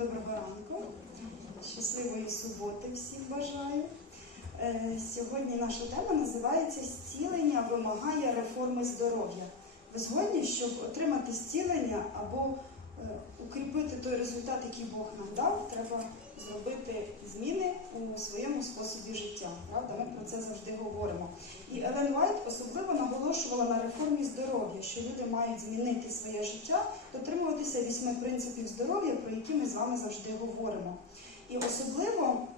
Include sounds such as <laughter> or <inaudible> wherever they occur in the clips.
Доброго ранку. Щасливої суботи всім бажаю. Е, Сьогодні наша тема називається Зцілення вимагає реформи здоров'я. Ви згодні, щоб отримати зцілення або укріпити той результат, який Бог нам дав, треба зробити зміни у своєму способі життя. Правда, ми про це завжди говоримо. І Елен Вайт особливо наголошувала на реформі здоров'я, що люди мають змінити своє життя, дотримуватися вісьми принципів здоров'я, про які ми з вами завжди говоримо. І особливо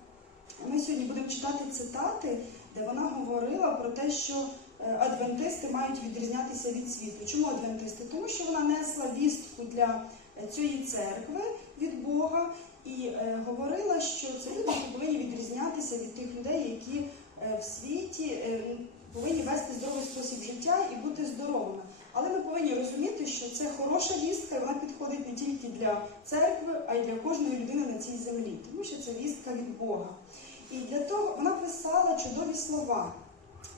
ми сьогодні будемо читати цитати, де вона говорила про те, що е, адвентисти мають відрізнятися від світу. Чому адвентисти? Тому що вона несла вістку для е, цієї церкви від Бога і е, говорила, що це люди, повинні відрізнятися від тих людей, які е, в світі е, повинні вести здоровий спосіб життя і бути здоровими. Але ми повинні розуміти, що це хороша вістка, і вона підходить не тільки для церкви, а й для кожної людини на цій землі, тому що це вістка від Бога. І для того вона писала чудові слова.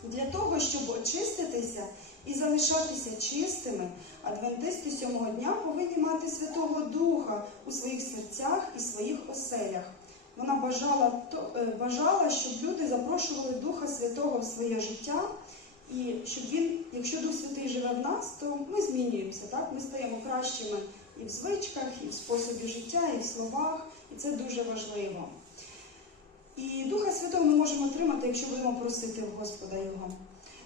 Для того, щоб очиститися і залишатися чистими, адвентисти сьомого дня повинні мати Святого Духа у своїх серцях і своїх оселях. Вона бажала, е, бажала, щоб люди запрошували Духа Святого в своє життя, і щоб він, якщо Дух Святий живе в нас, то ми змінюємося. Так? Ми стаємо кращими і в звичках, і в способі життя, і в словах, і це дуже важливо. І Духа Святого ми можемо отримати, якщо будемо просити в Господа Його.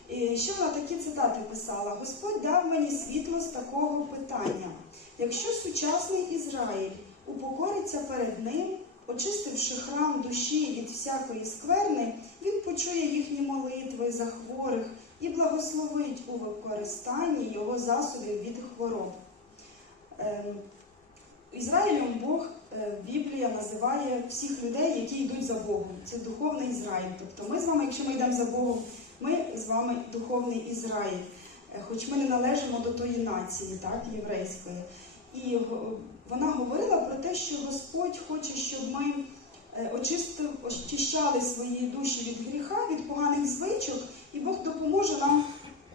І ще вона такі цитати писала: Господь дав мені світло з такого питання. Якщо сучасний Ізраїль упокориться перед ним, очистивши храм душі від всякої скверни, він почує їхні молитви за хворих і благословить у використанні його засобів від хвороб. Ем, Ізраїлем Бог е, Біблія називає всіх людей, які йдуть за Богом. Це духовний Ізраїль. Тобто ми з вами, якщо ми йдемо за Богом, ми з вами духовний Ізраїль, Е, хоч ми не належимо до тої нації, так, єврейської. І вона говорила про те, що Господь хоче, щоб ми е, очищали свої душі від гріха, від поганих звичок, і Бог допоможе нам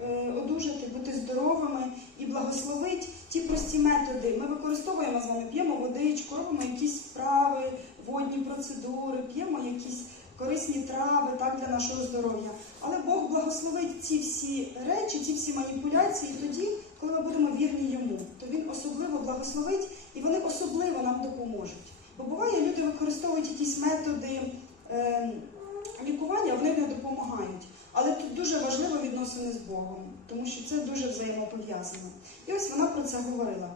е, одужати, бути здоровими і благословить ті прості методи. Ми використовуємо з вами, п'ємо водичку, робимо якісь вправи, водні процедури, п'ємо якісь корисні трави так, для нашого здоров'я. Але Бог благословить ці всі речі, ці всі маніпуляції тоді, коли ми будемо вірні йому. То він особливо благословить і вони особливо нам допоможуть. Бо буває, люди використовують якісь методи е, лікування, вони не допомагають. Але тут дуже важливо відносини з Богом, тому що це дуже взаємопов'язано. І ось вона про це говорила.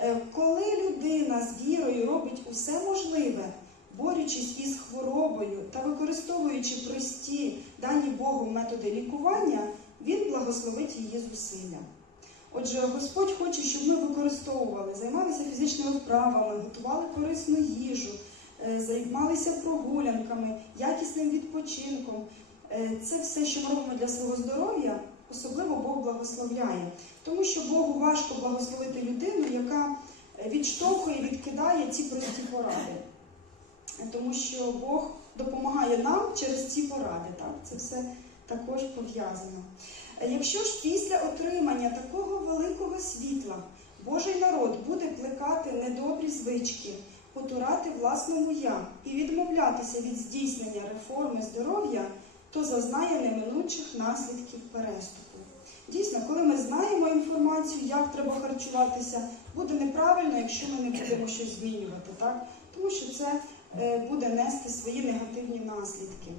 Е, Коли людина з вірою робить усе можливе, борючись із хворобою та використовуючи прості дані Богом методи лікування, він благословить її зусилля. Отже, Господь хоче, щоб ми використовували, займалися фізичними вправами, готували корисну їжу, е, займалися прогулянками, якісним відпочинком. Е, Це все, що ми робимо для свого здоров'я, особливо Бог благословляє. Тому що Богу важко благословити людину, яка е, відштовхує, відкидає ці прості поради. Тому що Бог допомагає нам через ці поради. Так? Це все також пов'язано. Якщо ж після отримання такого великого світла Божий народ буде плекати недобрі звички, потурати власному я і відмовлятися від здійснення реформи здоров'я, то зазнає неминучих наслідків переступу. Дійсно, коли ми знаємо інформацію, як треба харчуватися, буде неправильно, якщо ми не будемо щось змінювати, так? тому що це буде нести свої негативні наслідки.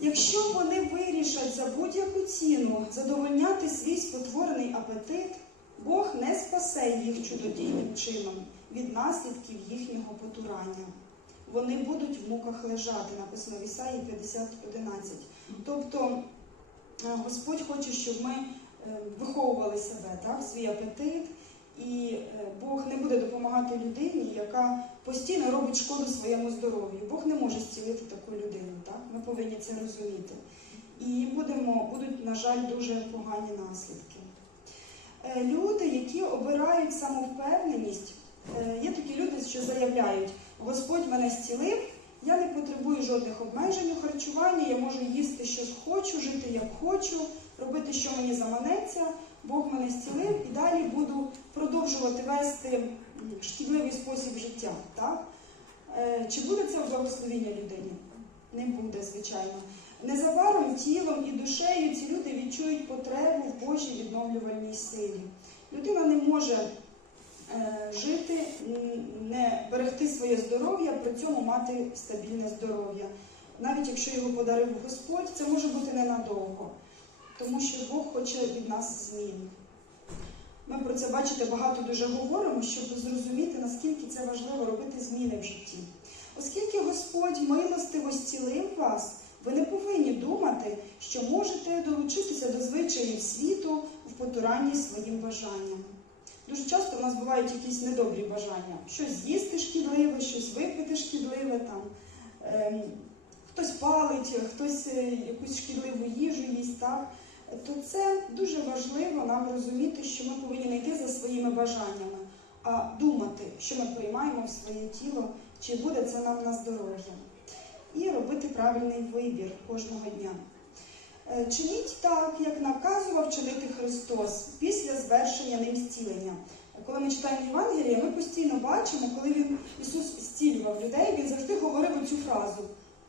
Якщо вони вирішать за будь-яку ціну задовольняти свій спотворений апетит, Бог не спасе їх чудодійним чином від наслідків їхнього потурання. Вони будуть в муках лежати, написано в Ісаї 50.11. Тобто е, Господь хоче, щоб ми е, виховували себе, так, свій апетит, і е, Бог не буде допомагати людині, яка постійно робить шкоду своєму здоров'ю. Бог не може зцілити таку людину. Так? Ми повинні це розуміти. І будемо, будуть, на жаль, дуже погані наслідки. Е, Люди, які обирають самовпевненість, е, є такі люди, що заявляють, Господь мене зцілив, я не потребую жодних обмежень у харчуванні, я можу їсти, що хочу, жити як хочу, робити, що мені заманеться. Бог мене зцілив і далі буду продовжувати вести шкідливий спосіб життя. Так? Е, Чи буде це благословіння людині? Не буде, звичайно. Незабаром тілом і душею ці люди відчують потребу в Божій відновлювальній силі. Людина не може е, жити, не берегти своє здоров'я, при цьому мати стабільне здоров'я. Навіть якщо його подарив Господь, це може бути ненадовго, тому що Бог хоче від нас змін. Ми про це, бачите, багато дуже говоримо, щоб зрозуміти, наскільки це важливо робити зміни в житті. Оскільки Господь милостиво зцілив вас, ви не повинні думати, що можете долучитися до звичаїв світу в потуранні своїм бажанням. Дуже часто в нас бувають якісь недобрі бажання: щось з'їсти шкідливе, щось випити шкідливе, там, ем, хтось палить, хтось е, якусь шкідливу їжу їсть. Так? То це дуже важливо нам розуміти, що ми повинні не йти за своїми бажаннями, а думати, що ми приймаємо в своє тіло, чи буде це нам на здоров'я. І робити правильний вибір кожного дня. Е, Чиніть так, як наказував чинити Христос після звершення ним зцілення. Коли ми читаємо Євангеліє, ми постійно бачимо, коли він Ісус зцілював людей, він завжди говорив оцю фразу: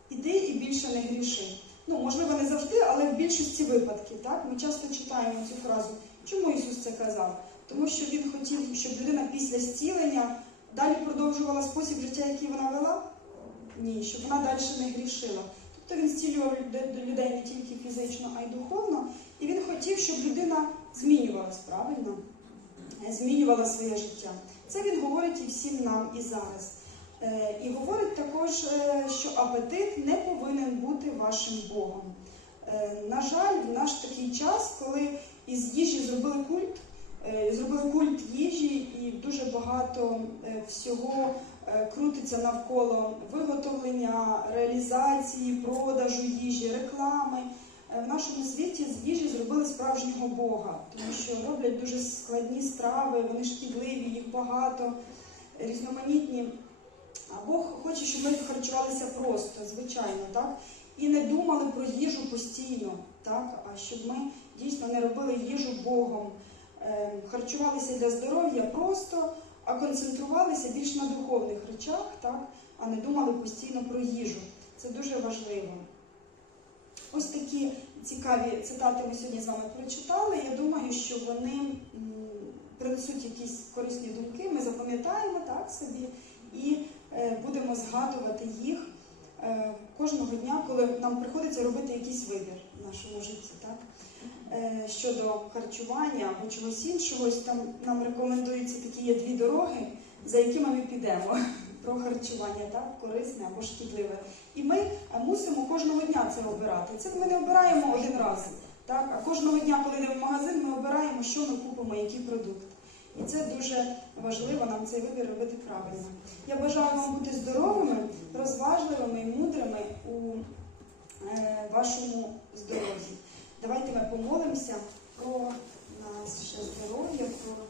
Іди і більше не гріши. Ну, можливо, не завжди, але в більшості випадків. Так? Ми часто читаємо цю фразу. Чому Ісус це казав? Тому що Він хотів, щоб людина після зцілення далі продовжувала спосіб життя, який вона вела? Ні, щоб вона далі не грішила. Тобто він зцілював людей не тільки фізично, а й духовно. І він хотів, щоб людина змінювалась правильно, змінювала своє життя. Це він говорить і всім нам і зараз. Е, І говорить також, е, що апетит не повинен бути вашим Богом. Е, На жаль, в наш такий час, коли із їжі зробили культ, зробили культ їжі, і дуже багато всього крутиться навколо виготовлення, реалізації, продажу їжі, реклами. В нашому світі з їжі зробили справжнього Бога, тому що роблять дуже складні страви, вони шкідливі, їх багато, різноманітні. Бог хоче, щоб ми харчувалися просто, звичайно, так? І не думали про їжу постійно, так? а щоб ми дійсно не робили їжу Богом, е, харчувалися для здоров'я просто, а концентрувалися більш на духовних речах, так? а не думали постійно про їжу. Це дуже важливо. Ось такі цікаві цитати ми сьогодні з вами прочитали. Я думаю, що вони принесуть якісь корисні думки. Ми запам'ятаємо так собі і будемо згадувати їх е, кожного дня, коли нам приходиться робити якийсь вибір в нашому житті. Так? Е, щодо харчування або чогось іншого, там нам рекомендуються такі є дві дороги, за якими ми підемо. <laughs> Про харчування, так, корисне або шкідливе. І ми е, мусимо кожного дня це обирати. Це ми не обираємо один раз. Так? А кожного дня, коли йдемо в магазин, ми обираємо, що ми купимо, який продукт. І це дуже важливо нам цей вибір робити правильно. Я бажаю вам бути здоровими, розважливими і мудрими у е, вашому здоров'ї. Давайте ми помолимося про наше здоров'я. про